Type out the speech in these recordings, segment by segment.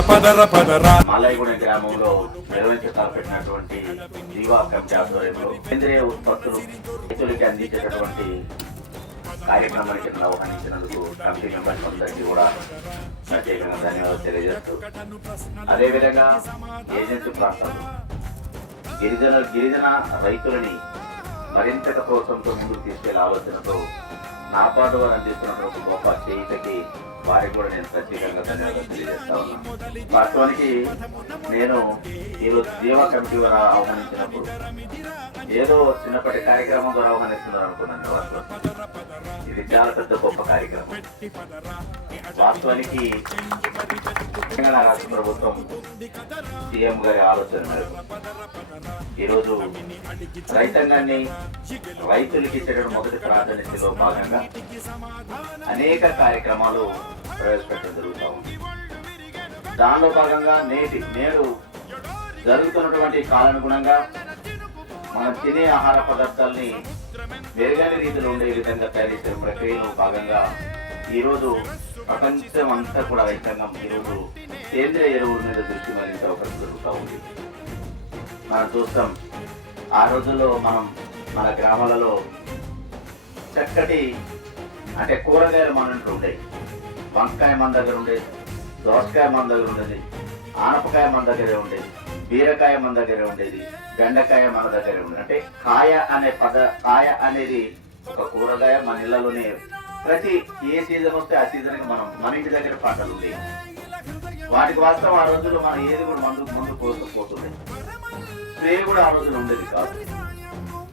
పదర పదర పదరా మాలయగూడెం గ్రామంలో నిర్వహించ తలపెట్టినటువంటి జీవా కమిటీ ఆధ్వర్యంలో సేంద్రియ ఉత్పత్తులు రైతులకి అందించేటటువంటి కార్యక్రమానికి ఆహ్వానించినందుకు కమిటీ మెంబర్స్ అందరికీ కూడా ప్రత్యేకంగా ధన్యవాదాలు తెలియజేస్తూ అదేవిధంగా ఏజెన్సీ ప్రాంతం గిరిజన గిరిజన రైతులని మరింత ప్రోత్సాహంతో ముందుకు తీసుకెళ్ళే ఆలోచనతో నాపాటు వారు అందిస్తున్నటువంటి గొప్ప చేయితకి వారికి కూడా నేను ప్రత్యేకంగా ధన్యవాదాలు తెలియజేస్తా ఉన్నాను వాస్తవానికి నేను ఈరోజు జీవా కమిటీ ద్వారా ఆహ్వానించినప్పుడు ఏదో చిన్నప్పటి కార్యక్రమం ద్వారా ఆహ్వానిస్తున్నారు అనుకున్నాను వాస్తవానికి. ఇది చాలా పెద్ద గొప్ప కార్యక్రమం. వాస్తవానికి తెలంగాణ రాష్ట్ర ప్రభుత్వం సీఎం గారి ఆలోచన మేరకు ఈరోజు రైతాంగాన్ని రైతులకి ఇచ్చేటువంటి మొదటి ప్రాధాన్యతలో భాగంగా అనేక కార్యక్రమాలు ప్రవేశపెట్టడం జరుగుతూ ఉంది. దానిలో భాగంగా నేటి నేడు జరుగుతున్నటువంటి కాలానుగుణంగా మనం తినే ఆహార పదార్థాలని మెరుగైన రీతిలో ఉండే విధంగా తయారు చేసే ప్రక్రియలో భాగంగా ఈరోజు ప్రపంచం అంతా కూడా రైతాంగం ఈరోజు సేంద్రియ ఎరువుల మీద దృష్టి మళ్ళించవలసి జరుగుతూ ఉంది. మనం చూస్తాం ఆ రోజుల్లో మనం మన గ్రామాలలో చక్కటి అంటే కూరగాయలు మన ఉండేవి వంకాయ మన దగ్గర ఉండేది దోసకాయ మన దగ్గర ఉండేది ఆనపకాయ మన దగ్గరే ఉండేది బీరకాయ మన దగ్గరే ఉండేది బెండకాయ మన దగ్గరే ఉండేది అంటే కాయ అనే పద కాయ అనేది ఒక కూరగాయ మన ఇళ్ళలోనే ప్రతి ఏ సీజన్ వస్తే ఆ సీజన్కి మనం మన ఇంటి దగ్గర పంటలు ఉండేవి వాటికి వాస్తవం ఆ రోజుల్లో మనం ఏది కూడా మందు మందు పోతుంది స్ప్రే కూడా ఆ రోజులు ఉండేది కాదు.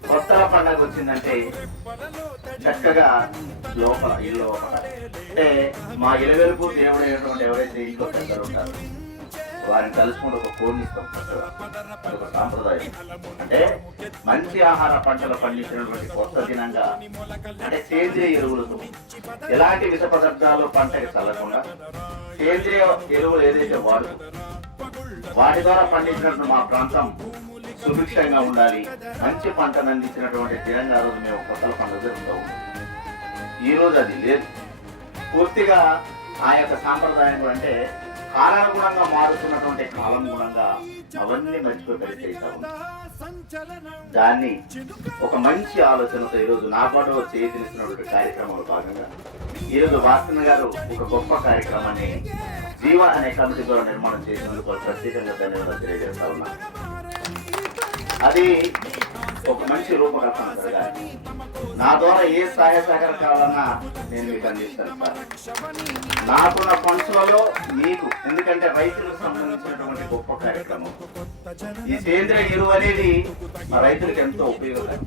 కొత్తల పండగ వచ్చిందంటే చక్కగా లోపల ఇల్లు లోపల. అంటే మా ఇలవెలుపు దేవుడు అయినటువంటి ఎవరైతే ఇంట్లో పెద్దలు ఉంటారు వారిని కలుసుకుంటూ ఒక కోడిని ఇస్తాం. ఒక సాంప్రదాయం. అంటే మంచి ఆహార పంటలు పండించినటువంటి కొత్త దినంగా అంటే సేంద్రియ ఎరువులతో ఎలాంటి విష పదార్థాలు పంటకి చల్లకుండా సేంద్రియ ఎరువులు ఏదైతే వాడు వాటి ద్వారా పండించినటువంటి మా ప్రాంతం సుభిక్షంగా ఉండాలి. మంచి పంటను అందించినటువంటి తెలంగాణ రోజు మేము కొత్తల పండుగ జరుగుతాము ఈ రోజు అది లేదు. పూర్తిగా ఆ యొక్క సాంప్రదాయం అంటే కాలానుగుణంగా మారుతున్నటువంటి కాలానుగుణంగా అవన్నీ మర్చిపోయి పరిచయిస్తా ఉంది దాన్ని ఒక మంచి ఆలోచనతో ఈరోజు నా పాటు చేతినిస్తున్నటువంటి కార్యక్రమంలో భాగంగా ఈరోజు వాసన గారు ఒక గొప్ప కార్యక్రమాన్ని జీవ అనే కమిటీ ద్వారా నిర్మాణం చేసినందుకు ప్రత్యేకంగా ధన్యవాదాలు తెలియజేస్తా ఉన్నా అది ఒక మంచి రూపకల్పన జరగాలి. నా ద్వారా ఏ సహాయ సహకారం కావాలన్నా నేను మీకు అందిస్తాను సార్. నాకున్న ఫండ్స్లలో మీకు ఎందుకంటే రైతులకు సంబంధించినటువంటి గొప్ప కార్యక్రమం. ఈ సేంద్రియ ఎరువు అనేది మా రైతులకు ఎంతో ఉపయోగకరం.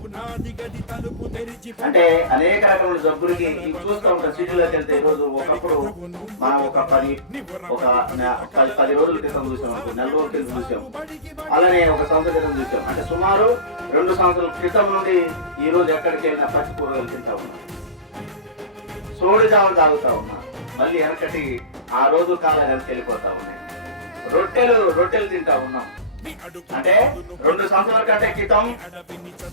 అంటే అనేక రకమైన జబ్బులకి చూస్తూ ఉంటాం సిటీలోకి వెళ్తే ఈ రోజు ఒకప్పుడు మనం ఒక పది ఒక పది పది రోజుల క్రితం చూసాం నెల రోజుల క్రితం చూసాం. అలానే ఒక సంవత్సరం క్రితం చూసాం. అంటే సుమారు రెండు సంవత్సరాలు క్రితం నుండి ఈ రోజు ఎక్కడికి వెళ్ళినా పచ్చి కూరగాయలు తింటా ఉన్నా. సోడి జాములు తాగుతా ఉన్నా. మళ్ళీ వెనకటి ఆ రోజు కాలం వెనక్కి వెళ్ళిపోతా ఉన్నాయి రొట్టెలు రొట్టెలు తింటా ఉన్నాం. అంటే రెండు సంవత్సరాల కంటే క్రితం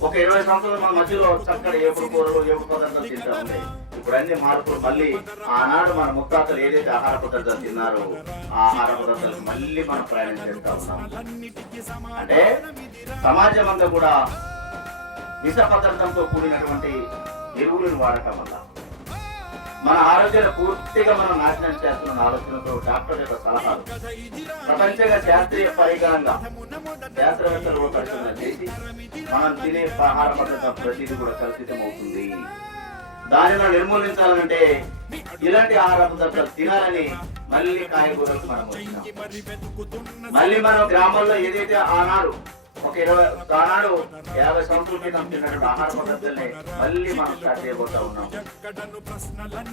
ఒక ఇరవై సంవత్సరాలు మన మధ్యలో చక్కటి ఏపుడు కూరలు ఏపుడు పదార్థాలు తింటా ఉన్నాయి ఇప్పుడు అన్ని మార్పులు మళ్ళీ ఆనాడు మన ముత్తాతలు ఏదైతే ఆహార పదార్థాలు తిన్నారో ఆ ఆహార పదార్థాలు మళ్ళీ మనం ప్రయాణం చేస్తా ఉన్నాం. అంటే సమాజం అంతా కూడా విష పదార్థంతో కూడినటువంటి ఎరువులను వాడటం వల్ల. మన ఆరోగ్యాన్ని పూర్తిగా మనం నాశనం చేస్తున్న ఆలోచనతో డాక్టర్ యొక్క సలహాలు. ప్రపంచంగా శాస్త్రీయ పరిజ్ఞానంగా శాస్త్రవేత్తలు కూడా పరిశోధన చేసి మనం తినే ఆహార పదార్థం ప్రతిదీ కూడా కలుషితం అవుతుంది. దానిని నిర్మూలించాలంటే ఇలాంటి ఆహార పదార్థాలు తినాలని మళ్ళీ కాయగూరలకు మనం వచ్చినాం. మళ్ళీ మనం గ్రామాల్లో ఏదైతే ఆనాడు ఒక ఇరవై ఆనాడు యాభై సంవత్సరాల క్రితం తిన్నటువంటి ఆహార పద్ధతుల్ని మళ్ళీ మనం స్టార్ట్ చేయబోతా ఉన్నాం.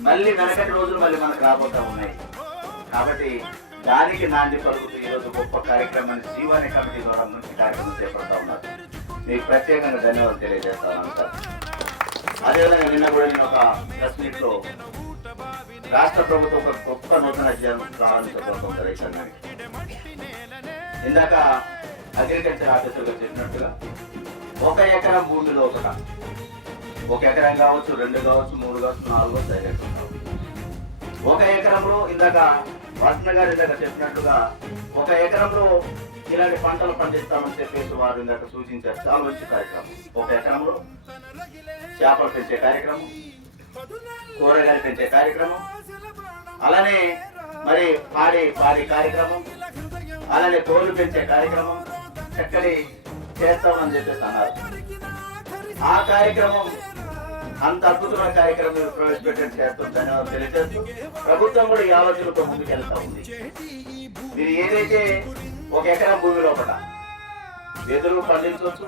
మళ్ళీ వెనకటి రోజులు మళ్ళీ మనకు రాబోతా ఉన్నాయి. కాబట్టి దానికి నాంది పలుకుతూ ఈరోజు గొప్ప కార్యక్రమాన్ని జీవాని కమిటీ ద్వారా మంచి కార్యక్రమం చేపడతా ఉన్నారు. మీకు ప్రత్యేకంగా ధన్యవాదాలు తెలియజేస్తాను సార్ అదేవిధంగా నిన్న కూడా నేను ఒక ప్రెస్ మీట్లో రాష్ట్ర ప్రభుత్వం ఒక గొప్ప నూతన అధ్యయనం ప్రారంభించబోతుంది రైతు ఇందాక అగ్రికల్చర్ ఆఫీసర్ గారు చెప్పినట్టుగా ఒక ఎకరం భూమిలో ఒకట. ఒక ఎకరం కావచ్చు రెండు కావచ్చు మూడు కావచ్చు నాలుగు కావచ్చు ఐదు ఎకరం కావచ్చు. ఒక ఎకరంలో ఇందాక వాసన గారు ఇందాక చెప్పినట్టుగా ఒక ఎకరంలో ఇలాంటి పంటలు పండిస్తామని చెప్పేసి వారు ఇందాక సూచించారు. చాలా మంచి కార్యక్రమం. ఒక ఎకరంలో చేపలు పెంచే కార్యక్రమం కూరగాయలు పెంచే కార్యక్రమం అలానే మరి పాడి పాడి కార్యక్రమం అలానే కోళ్ళు పెంచే కార్యక్రమం చక్కటి చేస్తామని చెప్పేసి అన్నారు. ఆ కార్యక్రమం అంత అద్భుతమైన కార్యక్రమం మీరు ప్రవేశపెట్టడం చేస్తాం. ధన్యవాదాలు తెలియజేస్తూ ప్రభుత్వం కూడా ఈ ఆలోచనతో ముందుకెళ్తా ఉంది. మీరు ఏదైతే ఒక ఎకరం భూమి లోపల వెదురు పండించవచ్చు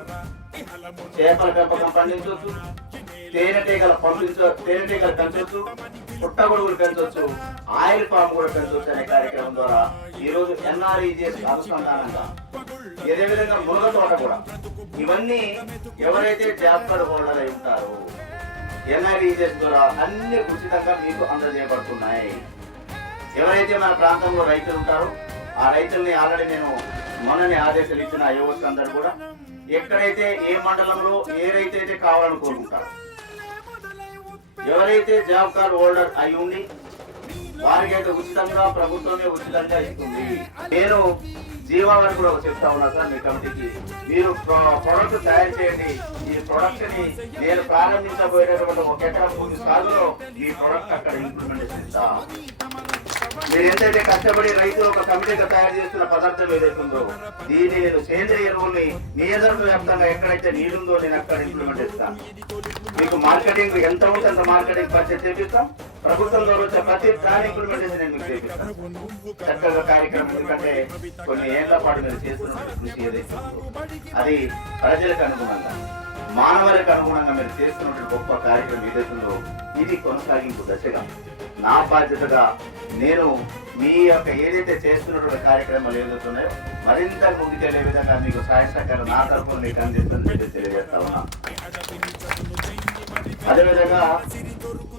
చేపల పెంపకం పండించవచ్చు తేనెటీగల పంపించ తేనెటీగలు పెంచవచ్చు పుట్టగొడుగులు పెంచవచ్చు ఆయిల్ పాము కూడా పెంచవచ్చు అనే కార్యక్రమం ద్వారా ఈ రోజు ఎన్ఆర్ఈజీఎస్ అనుసంధానంగా ఏదే విధంగా మునగ తోట కూడా. ఇవన్నీ ఎవరైతే జాబ్ కార్డు హోల్డర్ అయి ఉంటారో ఎన్ఆర్ఈజెస్ ద్వారా అన్ని ఉచితంగా మీకు అందజేయబడుతున్నాయి. ఎవరైతే మన ప్రాంతంలో రైతులు ఉంటారో ఆ రైతుల్ని ఆల్రెడీ నేను మొన్ననే ఆదేశాలు ఇచ్చిన యువత అందరు కూడా ఎక్కడైతే ఏ మండలంలో ఏ రైతు అయితే కావాలని కోరుకుంటారు ఎవరైతే జాబ్ కార్డ్ హోల్డర్ అయి ఉండి వారికైతే ఉచితంగా ప్రభుత్వమే ఉచితంగా ఇస్తుంది. నేను జీవాలను కూడా చెప్తా ఉన్నా సార్ మీ కమిటీకి. మీరు ప్రొడక్ట్ తయారు చేయండి. ఈ ప్రొడక్ట్ని నేను ప్రారంభించబోయేటటువంటి ఒక ఎకరం భూమి సాగులో ఈ ప్రొడక్ట్ అక్కడ ఇంప్లిమెంట్ చేస్తా. మీరు ఎంతైతే కష్టపడి రైతు ఒక కమిటీగా తయారు చేస్తున్న పదార్థం ఏదైతుందో దీని నేను సేంద్రియ ఎరువుల్ని నియోజక వ్యాప్తంగా ఎక్కడైతే నీళ్ళుందో నేను అక్కడ ఇంప్లిమెంట్ చేస్తాను మీకు మార్కెటింగ్ ఎంత ఉంటే అంత మార్కెటింగ్ బడ్జెట్ చేపిస్తాం ప్రభుత్వంలో వచ్చే ప్రతి దాని ఇంప్లిమెంటేషన్ నేను మీకు చేపిస్తాను. చక్కగా కార్యక్రమం ఎందుకంటే కొన్ని ఏళ్ళ పాటు మీరు చేస్తున్న కృషి ఏదైతే అది ప్రజలకు అనుగుణంగా మానవులకు అనుగుణంగా మీరు చేస్తున్నటువంటి గొప్ప కార్యక్రమం ఏదైతుందో ఇది కొనసాగింపు దశగా నా బాధ్యతగా నేను మీ యొక్క ఏదైతే చేస్తున్నటువంటి కార్యక్రమాలు ఏదవుతున్నాయో మరింత ముందుకెళ్ళే విధంగా మీకు సహాయ సహకారం నా తరఫున మీకు అందిస్తుందని తెలియజేస్తా ఉన్నా. అదేవిధంగా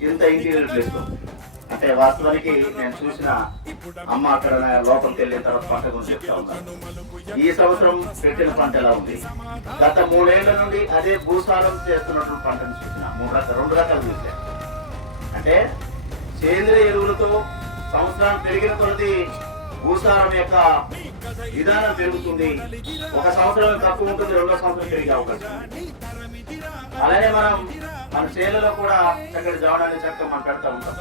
ఇంత ఇంటీరియర్ ప్లేస్ అంటే వాస్తవానికి నేను చూసిన అమ్మ అక్కడ లోపలికి వెళ్ళిన తర్వాత పంట గురించి చెప్తా ఉన్నాను ఈ సంవత్సరం పెట్టిన పంట ఎలా ఉంది? గత మూడేళ్ళ నుండి అదే భూసారం చేస్తున్నటువంటి పంటను చూసిన. మూడు రకాల రెండు రకాలు చూసాను అంటే సేంద్రియ ఎరువులతో సంవత్సరాలు పెరిగిన కొలది భూసారం యొక్క విధానం పెరుగుతుంది. ఒక సంవత్సరం తక్కువ ఉంటుంది రెండో సంవత్సరం పెరిగే అవకాశం అలానే మనం మన చేలలో కూడా చక్కటి జవనాలు చక్కగా మనం పెడతా ఉంటాం.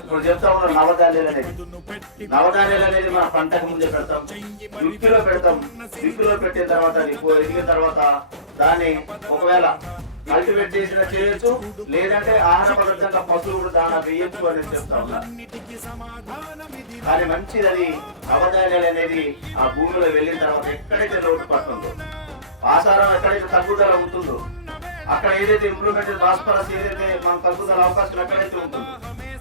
ఇప్పుడు చెప్తా ఉన్నాం నవధాన్యాలు అనేది. నవధాన్యాలు అనేది మన పంటకు ముందే పెడతాం. విక్కులో పెడతాం. విక్కులో పెట్టిన తర్వాత అది ఎదిగిన తర్వాత దాన్ని ఒకవేళ కల్టివేట్ చేసిన చేయొచ్చు లేదంటే ఆహార పదార్థంగా పశువులు దానా వేయొచ్చు అని చెప్తా ఉన్నా. కానీ మంచిది అది నవధాన్యాలు అనేది ఆ భూమిలో వెళ్ళిన తర్వాత ఎక్కడైతే లోటు పడుతుందో ఆసారం ఎక్కడైతే తగ్గుదల ఉంటుందో అక్కడ ఏదైతే ఇంప్రూవ్మెంట్ భాస్పరస్ ఏదైతే మన తగ్గుదల అవకాశం ఎక్కడైతే ఉంటుందో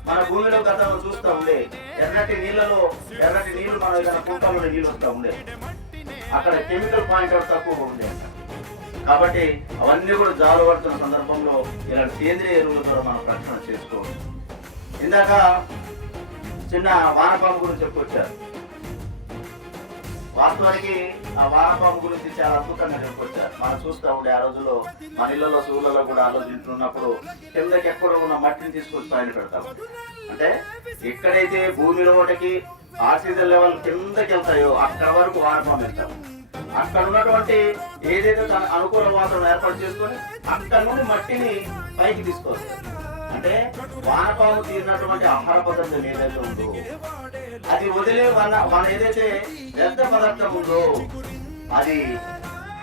మన భూమిలో గతంలో చూస్తూ ఉండే ఎర్రటి నీళ్ళలో ఎర్రటి నీళ్ళు మన ఏదైనా కుంటలో నీళ్ళు వస్తూ ఉండే అక్కడ కెమికల్ పాయింట్ తక్కువ ఉండే. కాబట్టి అవన్నీ కూడా జారుబడుతున్న సందర్భంలో ఇలాంటి సేంద్రియ ఎరువుల ద్వారా మనం రక్షణ చేసుకోవచ్చు. ఇందాక చిన్న వానపాము గురించి చెప్పుకొచ్చారు వాస్తవానికి ఆ వానపాము గురించి చాలా అద్భుతంగా చెప్పుకొచ్చారు మనం చూస్తూ ఉండే ఆ రోజుల్లో మన ఇళ్ళలో సూళ్ళలో కూడా ఆలోచించున్నప్పుడు కిందకి ఎక్కడ ఉన్న మట్టిని తీసుకొచ్చి పైన పెడతాం. అంటే ఎక్కడైతే భూమిలో ఒకటికి ఆక్సిజన్ లెవెల్ కిందకి వెళ్తాయో అక్కడ వరకు వానపాము వెళ్తాం అక్కడ ఉన్నటువంటి ఏదైతే తన అనుకూల వాతావరణం ఏర్పాటు చేసుకొని అక్కడ నుండి మట్టిని పైకి తీసుకొస్తారు అంటే వానపాము తీరినటువంటి ఆహార పదార్థం ఏదైతే ఉందో అది వదిలే మన మన ఏదైతే వ్యర్థ పదార్థం ఉందో అది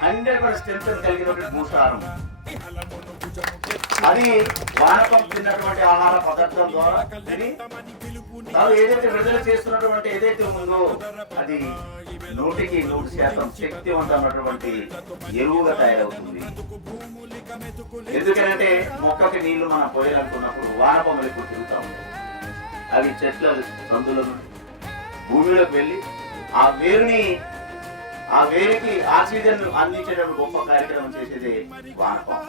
హండ్రెడ్ పర్సెంట్ స్ట్రెంత్ కలిగినటువంటి భూసారం. అది వానపం తిన్నటువంటి ఆహార పదార్థం ద్వారా ఇది తాను ఏదైతే విడుదల చేస్తున్నటువంటి ఏదైతే ఉందో అది నూటికి నూరు శాతం శక్తివంతమైనటువంటి ఎరువుగా తయారవుతుంది. ఎందుకంటే మొక్కకి నీళ్ళు మనం పోయాలనుకున్నప్పుడు వానపములు ఎక్కువ తిరుగుతూ ఉంటాయి. అవి చెట్ల సందుల నుండి భూమిలోకి వెళ్ళి ఆ వేరుని ఆ వేరుకి ఆక్సిజన్ అందించేటప్పుడు గొప్ప కార్యక్రమం చేసేది వానపాము.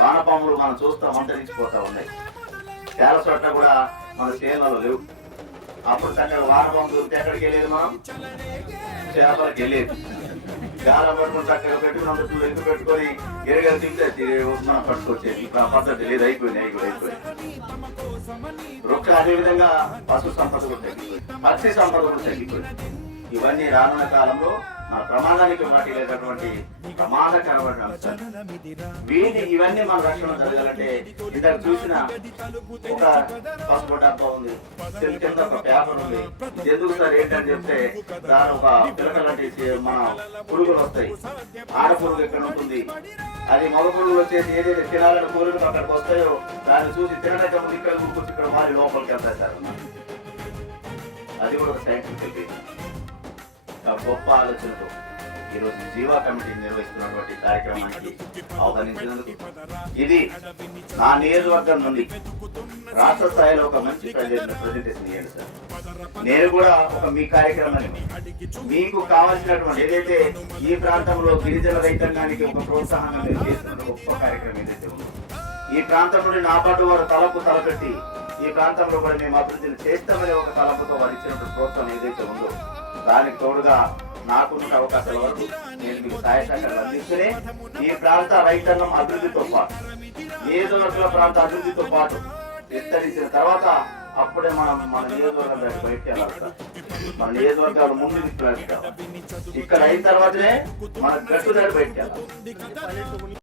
వానపాములు మనం చూస్తాం అంతరించిపోతా ఉన్నాయి. చాలా చోట్ల కూడా మన చేనులలో లేవు. అప్పుడు చక్కగా వానపాము దొరికితే ఎక్కడికి వెళ్ళేది మనం? చేపలకి వెళ్ళేది. చాలా పట్టుకుని చక్కగా పెట్టుకుని అందులో ఎక్కువ పెట్టుకొని? ఎరగా తింటే మనం పట్టుకొచ్చేది. పద్ధతి లేదు అయిపోయింది అయిపోయింది అయిపోయింది. అదేవిధంగా పశు సంపద ఉంటుంది తగ్గిపోయింది పక్షి సంపద ఉంటుంది ఇవన్నీ రానున్న కాలంలో మన ప్రమాదానికి వాటిల్లేటటువంటి ప్రమాదకరమైన అంశాలు. వీటి ఇవన్నీ మన రక్షణ జరగాలంటే ఇందాక చూసిన ఒక పాస్పోర్ట్ డబ్బా ఉంది చెట్టు కింద ఒక పేపర్ ఉంది. ఎందుకు సార్ ఏంటని చెప్తే దాని ఒక పిలకలాంటి మన పురుగులు వస్తాయి. ఆడ పురుగు ఇక్కడ ఉంటుంది? అది మగ పురుగులు వచ్చేసి ఏదైతే తినాలని పురుగులు అక్కడికి వస్తాయో దాన్ని చూసి తినడానికి ముందు ఇక్కడ కూర్చొని ఇక్కడ వారి లోపలికి వెళ్తాయి సార్. అది కూడా ఒక సైంటిఫిక్ గొప్ప ఆలోచనతో ఈరోజు జీవా కమిటీ నిర్వహిస్తున్నటువంటి కార్యక్రమానికి ఆహ్వానించినందుకు ఇది నా నియోజకవర్గం నుండి రాష్ట్ర స్థాయిలో ఒక మంచి ప్రజెంటేషన్ ఇవ్వండి సార్. నేను కూడా ఒక మీ కార్యక్రమాన్ని మీకు కావాల్సినటువంటి ఏదైతే ఈ ప్రాంతంలో గిరిజన రైతాంగానికి ఒక ప్రోత్సాహంగా మీరు చేస్తున్న గొప్ప కార్యక్రమం ఏదైతే ఉందో ఈ ప్రాంతం నుండి నా పాటు వారు తలపు తలపెట్టి ఈ ప్రాంతంలో కూడా మేము అభివృద్ధిని చేస్తామనే ఒక తలపుతో వారు ఇచ్చినటువంటి దానికి తోడుగా నాకున్న అవకాశాల వరకు నేను మీకు సహాయ సహకారాలు ఈ ప్రాంత రైతాంగం అభివృద్ధితో పాటు నియోజకవర్గాల ప్రాంత అభివృద్ధితో పాటు విస్తరించిన తర్వాత అప్పుడే మనం మన నియోజకవర్గం దాటి బయటకు వెళ్ళాలి మన నియోజకవర్గాలు ముందు ఇక్కడ అయిన తర్వాతనే మన గట్టు దాటి బయటకు వెళ్ళాలి